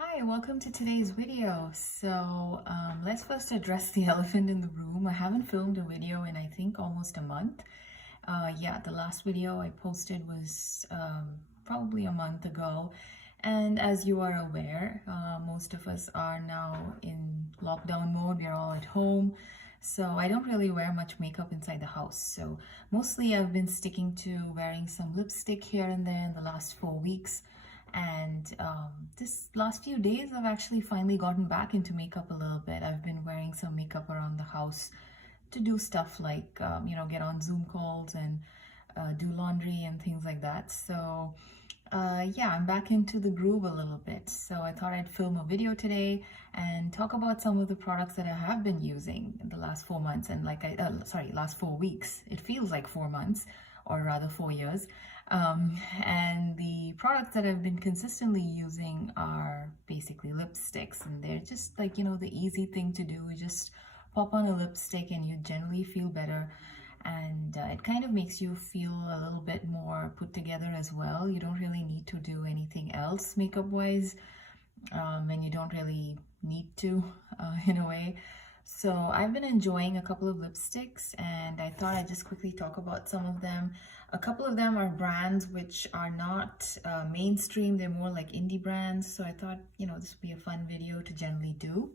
Hi, welcome to today's video. Let's first address the elephant in the room. I haven't filmed a video in I think almost a month. Yeah, the last video I posted was probably a month ago. And as you are aware, most of us are now in lockdown mode. We're all at home. So I don't really wear much makeup inside the house. So mostly I've been sticking to wearing some lipstick here and there in the last 4 weeks. And this last few days, I've actually finally gotten back into makeup a little bit. I've been wearing some makeup around the house to do stuff like, get on Zoom calls and do laundry and things like that. Yeah, I'm back into the groove a little bit. So I thought I'd film a video today and talk about some of the products that I have been using in the last 4 months and last 4 weeks. It feels like 4 months, or rather 4 years. And the products that I've been consistently using are basically lipsticks, and they're just like, the easy thing to do. You just pop on a lipstick and you generally feel better. And it kind of makes you feel a little bit more put together as well. You don't really need to do anything else makeup wise, and you don't really need to in a way. So I've been enjoying a couple of lipsticks, and I thought I'd just quickly talk about some of them. A couple of them are brands which are not mainstream. They're more like indie brands. So I thought, this would be a fun video to generally do.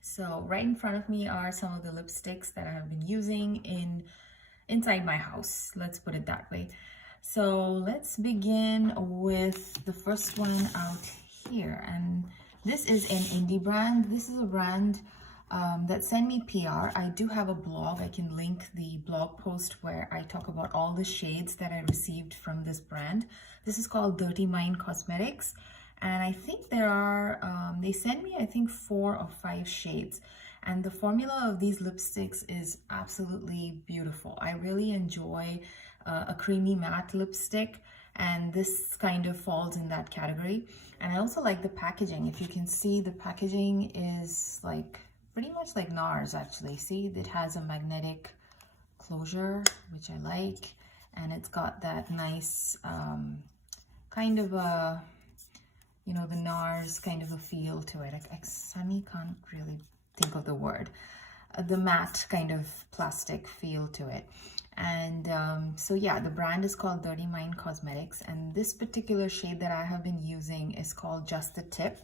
So right in front of me are some of the lipsticks that I have been using inside my house. Let's put it that way. So let's begin with the first one out here. And this is an indie brand. This is a brand that sent me PR. I do have a blog. I can link the blog post where I talk about all the shades that I received from this brand. This is called Dirty Mind Cosmetics. And I think there are, they sent me, I think 4 or 5 shades. And the formula of these lipsticks is absolutely beautiful. I really enjoy a creamy matte lipstick, and this kind of falls in that category. And I also like the packaging. If you can see, the packaging is like pretty much like NARS actually. See, it has a magnetic closure, which I like. And it's got that nice kind of a, the NARS kind of a feel to it. I suddenly can't really think of the word. The matte kind of plastic feel to it. And so yeah, the brand is called Dirty Mind Cosmetics, and this particular shade that I have been using is called Just the Tip.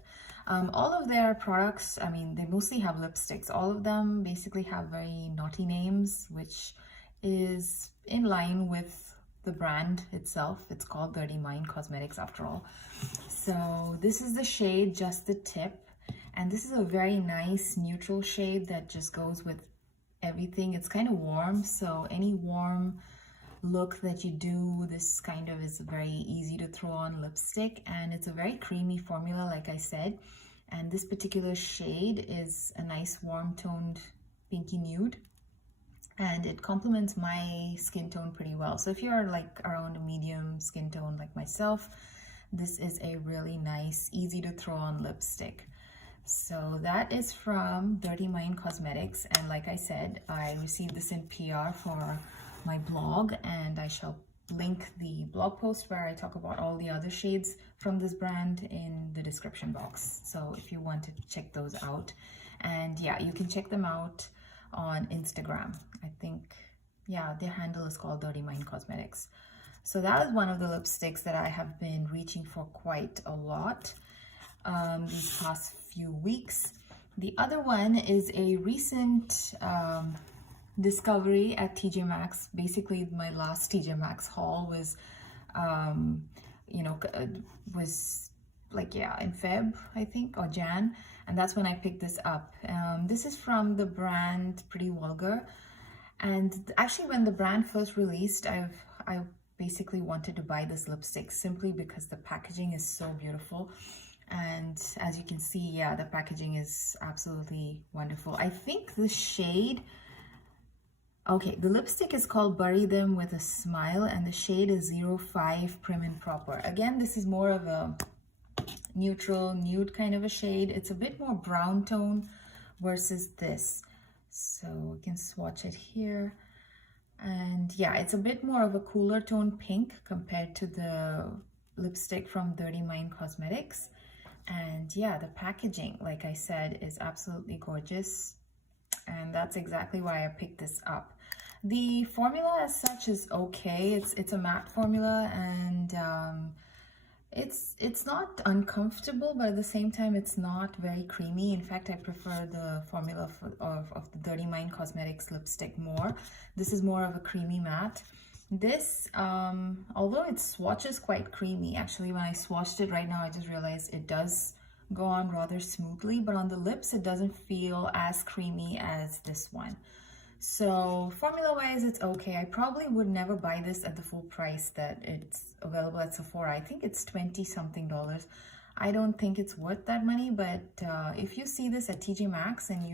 All of their products, I mean, they mostly have lipsticks. All of them basically have very naughty names, which is in line with the brand itself. It's called Dirty Mind Cosmetics after all. So this is the shade Just the Tip, and this is a very nice neutral shade that just goes with everything. It's kind of warm, so any warm look that you do, this kind of is very easy to throw on lipstick, and it's a very creamy formula, like I said. And this particular shade is a nice warm toned pinky nude, and it complements my skin tone pretty well. So if you're like around a medium skin tone like myself, this is a really nice, easy to throw on lipstick. So that is from Dirty Mind Cosmetics, and like I said, I received this in PR for my blog, and I shall link the blog post where I talk about all the other shades from this brand in the description box. So if you want to check those out, and yeah, you can check them out on Instagram. I think, yeah, their handle is called Dirty Mind Cosmetics. So that is one of the lipsticks that I have been reaching for quite a lot these past few weeks. The other one is a recent discovery at TJ Maxx. Basically, my last TJ Maxx haul was, was like, yeah, in Feb, I think, or Jan. And that's when I picked this up. This is from the brand Pretty Vulgar. And actually, when the brand first released, I basically wanted to buy this lipstick simply because the packaging is so beautiful. And as you can see, yeah, the packaging is absolutely wonderful. I think the shade, okay, the lipstick is called Bury Them With a Smile, and the shade is 05 Prim and Proper. Again, this is more of a neutral nude kind of a shade. It's a bit more brown tone versus this. So we can swatch it here. And yeah, it's a bit more of a cooler tone pink compared to the lipstick from Dirty Mind Cosmetics. And yeah, the packaging, like I said, is absolutely gorgeous. And that's exactly why I picked this up. The formula as such is okay. It's a matte formula, and it's not uncomfortable, but at the same time it's not very creamy. In fact, I prefer the formula of the Dirty Mind Cosmetics lipstick more. This is more of a creamy matte. This, although it swatches quite creamy, actually when I swatched it right now, I just realized it does go on rather smoothly, but on the lips it doesn't feel as creamy as this one. So formula wise, it's okay. I probably would never buy this at the full price that it's available at Sephora. I think it's 20 something dollars. I don't think it's worth that money, but if you see this at TJ Maxx and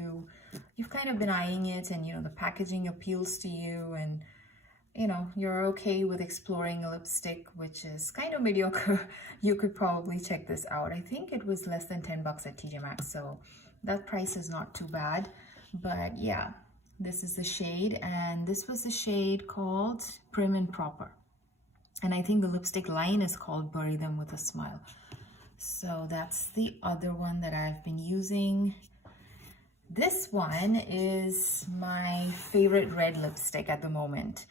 you've kind of been eyeing it, and you know the packaging appeals to you, and you know you're okay with exploring a lipstick which is kind of mediocre, you could probably check this out. I think it was less than 10 bucks at TJ Maxx, so that price is not too bad. But yeah, this is the shade, and this was the shade called Prim and Proper. And I think the lipstick line is called Bury Them with a Smile. So that's the other one that I've been using. This one is my favorite red lipstick at the moment.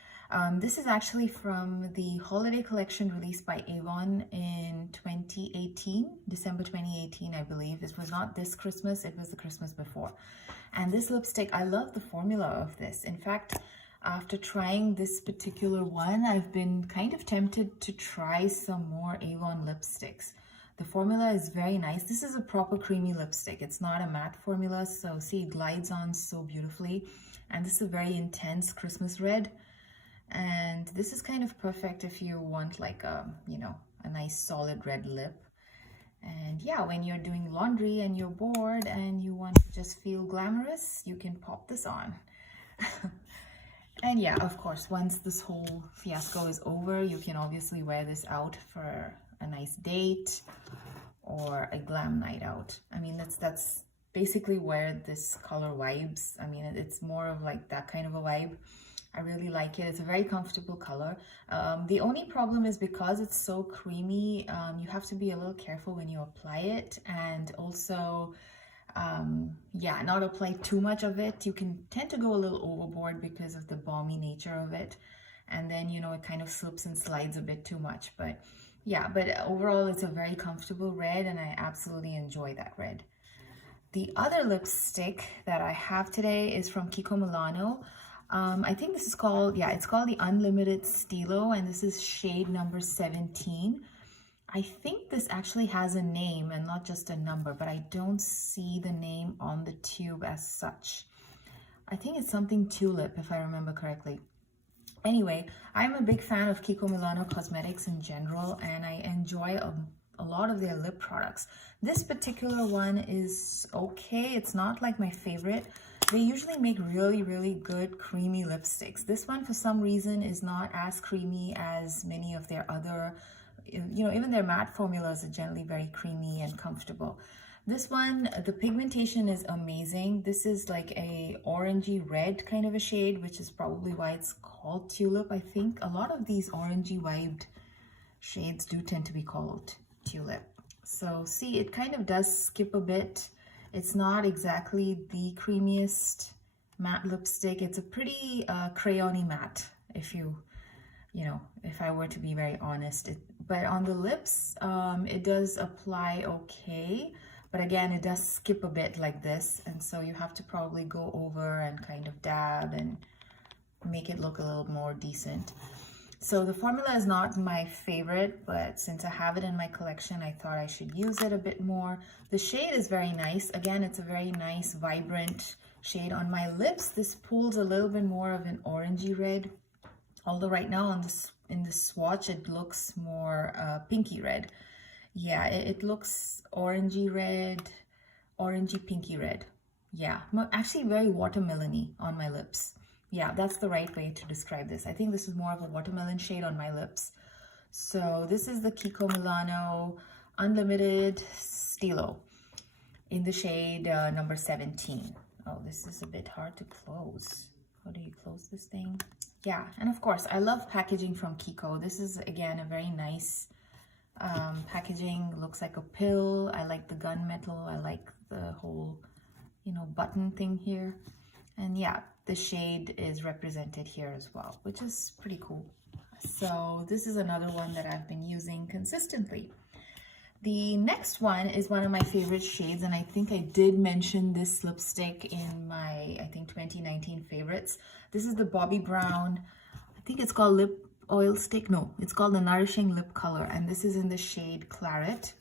This is actually from the holiday collection released by Avon in 2018, December 2018, I believe. It was not this Christmas, it was the Christmas before. And this lipstick, I love the formula of this. In fact, after trying this particular one, I've been kind of tempted to try some more Avon lipsticks. The formula is very nice. This is a proper creamy lipstick. It's not a matte formula, so see, it glides on so beautifully. And this is a very intense Christmas red. And this is kind of perfect if you want like a, you know, a nice solid red lip. And yeah, when you're doing laundry and you're bored and you want to just feel glamorous, you can pop this on. And yeah, of course, once this whole fiasco is over, you can obviously wear this out for a nice date or a glam night out. I mean, that's basically where this color vibes. I mean, it's more of like that kind of a vibe. I really like it. It's a very comfortable color. The only problem is because it's so creamy, you have to be a little careful when you apply it, and also yeah, not apply too much of it. You can tend to go a little overboard because of the balmy nature of it, and then you know it kind of slips and slides a bit too much. But yeah, but overall it's a very comfortable red, and I absolutely enjoy that red. The other lipstick that I have today is from Kiko Milano. I think this is called, yeah, it's called the Unlimited Stilo, and this is shade number 17. I think this actually has a name and not just a number, but I don't see the name on the tube as such. I think it's something tulip, if I remember correctly. Anyway, I'm a big fan of Kiko Milano cosmetics in general, and I enjoy a lot of their lip products. This particular one is okay. It's not like my favorite. They usually make really, really good creamy lipsticks. This one, for some reason, is not as creamy as many of their other, you know, even their matte formulas are generally very creamy and comfortable. This one, the pigmentation is amazing. This is like a orangey red kind of a shade, which is probably why it's called tulip. I think a lot of these orangey vibed shades do tend to be called tulip. So see, it kind of does skip a bit. It's not exactly the creamiest matte lipstick. It's a pretty crayon-y matte, if if I were to be very honest. But on the lips, it does apply okay. But again, it does skip a bit like this. And so you have to probably go over and kind of dab and make it look a little more decent. So the formula is not my favorite, but since I have it in my collection, I thought I should use it a bit more. The shade is very nice. Again, it's a very nice, vibrant shade. On my lips, this pulls a little bit more of an orangey red. Although right now in this swatch, it looks more pinky red. Yeah, it looks orangey red, orangey pinky red. Yeah, actually very watermelon-y on my lips. Yeah, that's the right way to describe this. I think this is more of a watermelon shade on my lips. So this is the Kiko Milano Unlimited Stilo in the shade number 17. Oh, this is a bit hard to close. How do you close this thing? Yeah, and of course, I love packaging from Kiko. This is, again, a very nice Packaging looks like a pill. I like the gunmetal. I like the whole, you know, button thing here. And yeah, the shade is represented here as well, which is pretty cool. So this is another one that I've been using consistently. The next one is one of my favorite shades, and I think I did mention this lipstick in my, I think, 2019 favorites. This is the Bobbi Brown, I think it's called Lip Oil Stick. No, it's called the Nourishing Lip Color, and this is in the shade Claret.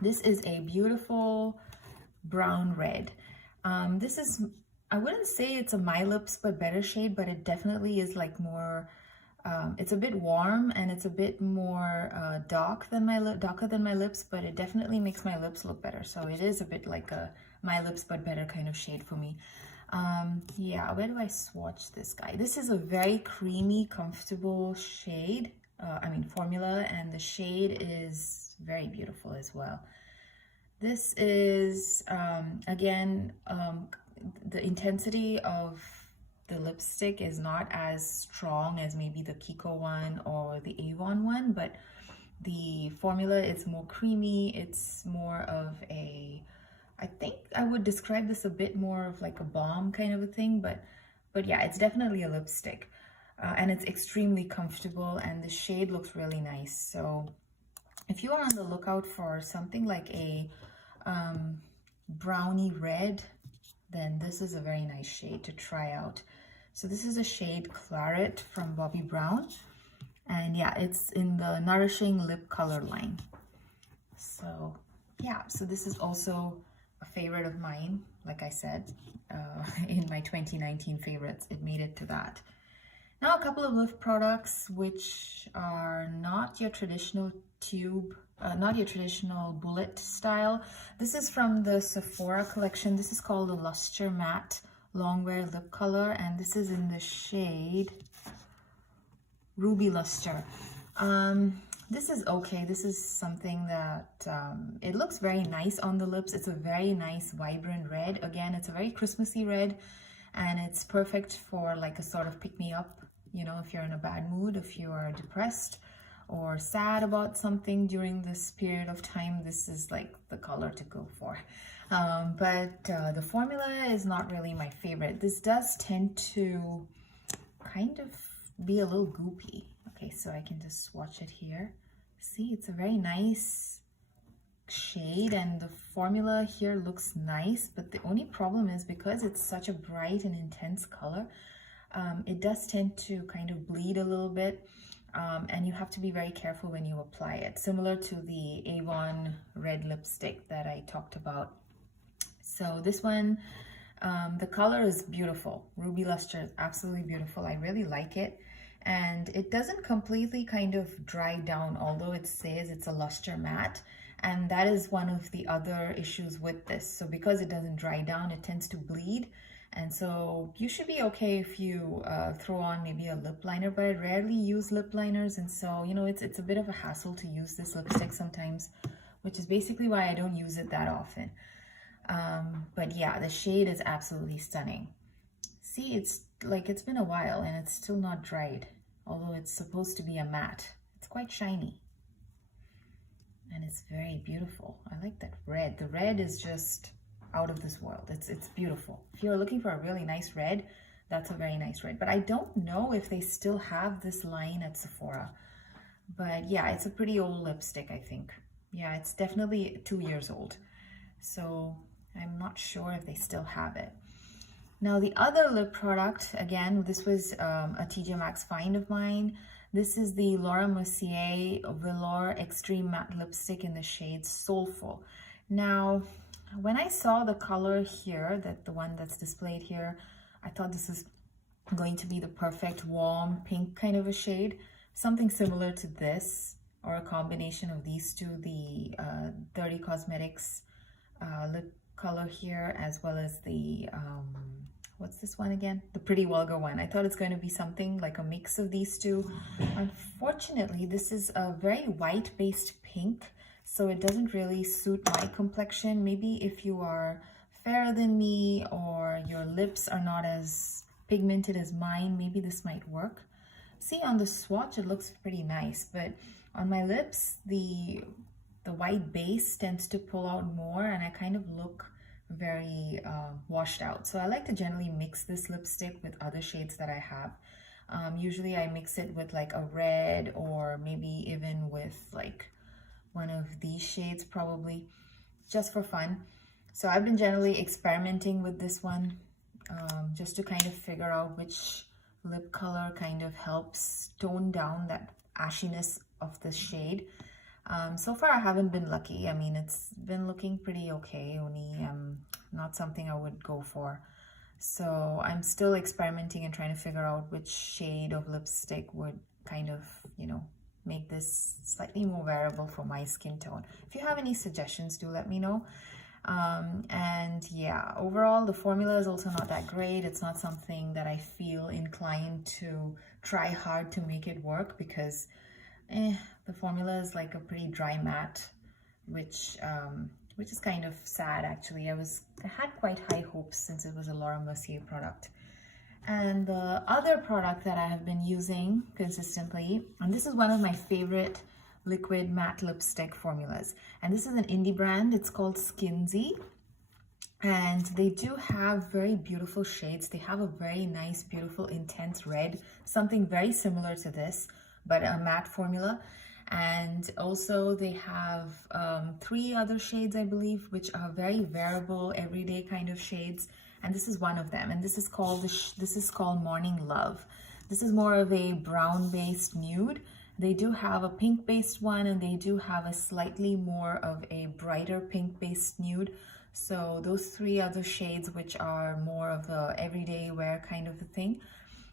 This is a beautiful brown red. This is, I wouldn't say it's a My Lips But Better shade, but it definitely is like more, it's a bit warm and it's a bit more darker than my lips, but it definitely makes my lips look better. So it is a bit like a My Lips But Better kind of shade for me. Yeah, where do I swatch this guy? This is a very creamy, comfortable shade, formula, and the shade is very beautiful as well. This is, again, the intensity of the lipstick is not as strong as maybe the Kiko one or the Avon one, but the formula is more creamy. It's more of a, I think I would describe this a bit more of like a balm kind of a thing, but yeah, it's definitely a lipstick, and it's extremely comfortable, and the shade looks really nice. So if you are on the lookout for something like a brownie red, then this is a very nice shade to try out. So this is a shade Claret from Bobbi Brown, and yeah, it's in the Nourishing Lip Color line. So yeah, so this is also a favorite of mine. Like I said, in my 2019 favorites, it made it to that. Now a couple of lip products which are not your traditional tube, not your traditional bullet style. This is from the Sephora collection. This is called the Luster Matte Longwear Lip Color, and this is in the shade Ruby Luster. This is okay. This is something that it looks very nice on the lips. It's a very nice vibrant red. Again, it's a very Christmassy red, and it's perfect for like a sort of pick-me-up, you know, if you're in a bad mood, if you are depressed or sad about something during this period of time. This is like the color to go for. But the formula is not really my favorite. This does tend to kind of be a little goopy. Okay, so I can just swatch it here. See, it's a very nice shade, and the formula here looks nice, but the only problem is because it's such a bright and intense color, it does tend to kind of bleed a little bit, and you have to be very careful when you apply it, similar to the Avon red lipstick that I talked about. So this one, the color is beautiful. Ruby Luster is absolutely beautiful. I really like it. And it doesn't completely kind of dry down, although it says it's a luster matte. And that is one of the other issues with this. So because it doesn't dry down, it tends to bleed. And so you should be okay if you throw on maybe a lip liner, but I rarely use lip liners. And so, you know, it's a bit of a hassle to use this lipstick sometimes, which is basically why I don't use it that often. But yeah, the shade is absolutely stunning. See, it's like it's been a while and it's still not dried, although it's supposed to be a matte. It's quite shiny. And it's very beautiful. I like that red. The red is just out of this world. It's beautiful. If you're looking for a really nice red, that's a very nice red. But I don't know if they still have this line at Sephora. But yeah, it's a pretty old lipstick, I think. Yeah, it's definitely 2 years old. So I'm not sure if they still have it. Now the other lip product, again, this was a TJ Maxx find of mine. This is the Laura Mercier Velour Extreme Matte Lipstick in the shade Soulful. Now, when I saw the color here, the one that's displayed here, I thought this is going to be the perfect warm pink kind of a shade. Something similar to this, or a combination of these two, the Dirty Cosmetics lip color here, as well as the what's this one again, the Pretty Vulgar one. I thought it's going to be something like a mix of these two. Unfortunately, this is a very white based pink, so it doesn't really suit my complexion. Maybe if you are fairer than me or your lips are not as pigmented as mine, maybe this might work. see on the swatch it looks pretty nice, but on my lips the white base tends to pull out more and I kind of look very washed out. So I like to generally mix this lipstick with other shades that I have. Usually I mix it with like a red, or maybe even with like one of these shades, probably just for fun. So I've been generally experimenting with this one just to kind of figure out which lip color kind of helps tone down that ashiness of the shade. So far I haven't been lucky. I mean, it's been looking pretty okay, only not something I would go for. So I'm still experimenting and trying to figure out which shade of lipstick would kind of, you know, make this slightly more wearable for my skin tone. If you have any suggestions, do let me know. And yeah, overall the formula is also not that great. It's not something that I feel inclined to try hard to make it work, because the formula is like a pretty dry matte, which is kind of sad actually. I had quite high hopes since it was a Laura Mercier product. And the other product that I have been using consistently, and this is one of my favorite liquid matte lipstick formulas, and this is an indie brand. It's called SkinZ, and they do have very beautiful shades. They have a very nice, beautiful, intense red, something very similar to this, but a matte formula. And also they have 3 other shades, I believe, which are very wearable, everyday kind of shades. And this is one of them. And this is called Morning Love. This is more of a brown-based nude. They do have a pink-based one, and they do have a slightly more of a brighter pink-based nude. So those 3 other shades, which are more of a everyday wear kind of a thing.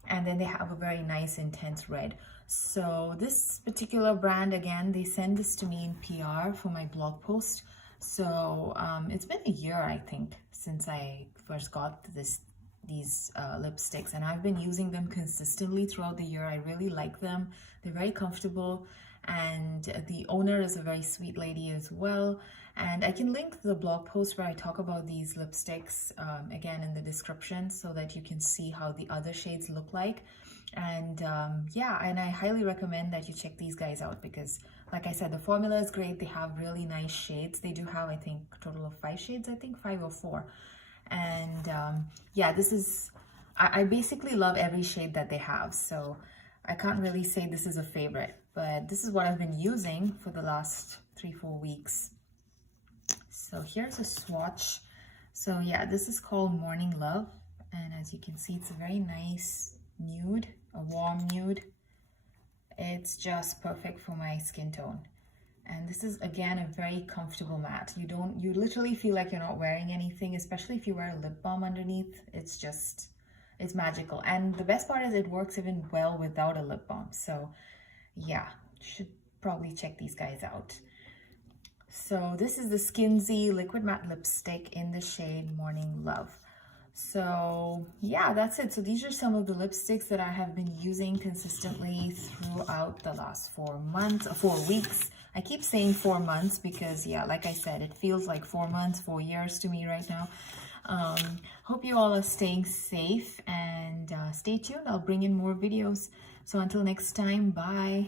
And then they have a very nice intense red. So this particular brand, again, they send this to me in PR for my blog post. So it's been a year, I think, since I first got these lipsticks, and I've been using them consistently throughout the year. I really like them. They're very comfortable, and the owner is a very sweet lady as well. And I can link the blog post where I talk about these lipsticks again in the description, so that you can see how the other shades look like. And yeah, and I highly recommend that you check these guys out, because like I said, the formula is great. They have really nice shades. They do have, I think, a total of 5 shades, I think 5 or 4. And yeah, this is, I basically love every shade that they have, so I can't really say this is a favorite, but this is what I've been using for the last 3-4 weeks. So here's a swatch. So yeah, this is called Morning Love, and as you can see, it's a very nice nude, a warm nude. It's just perfect for my skin tone. And this is, again, a very comfortable matte. You literally feel like you're not wearing anything, especially if you wear a lip balm underneath. It's magical. And the best part is it works even well without a lip balm. So yeah, you should probably check these guys out. So this is the SkinZ liquid matte lipstick in the shade Morning Love. So yeah, that's it. So these are some of the lipsticks that I have been using consistently throughout the last 4 weeks. I keep saying 4 months because, yeah, like I said, it feels like 4 months, 4 years to me right now. Hope you all are staying safe, and stay tuned. I'll bring in more videos. So until next time, bye.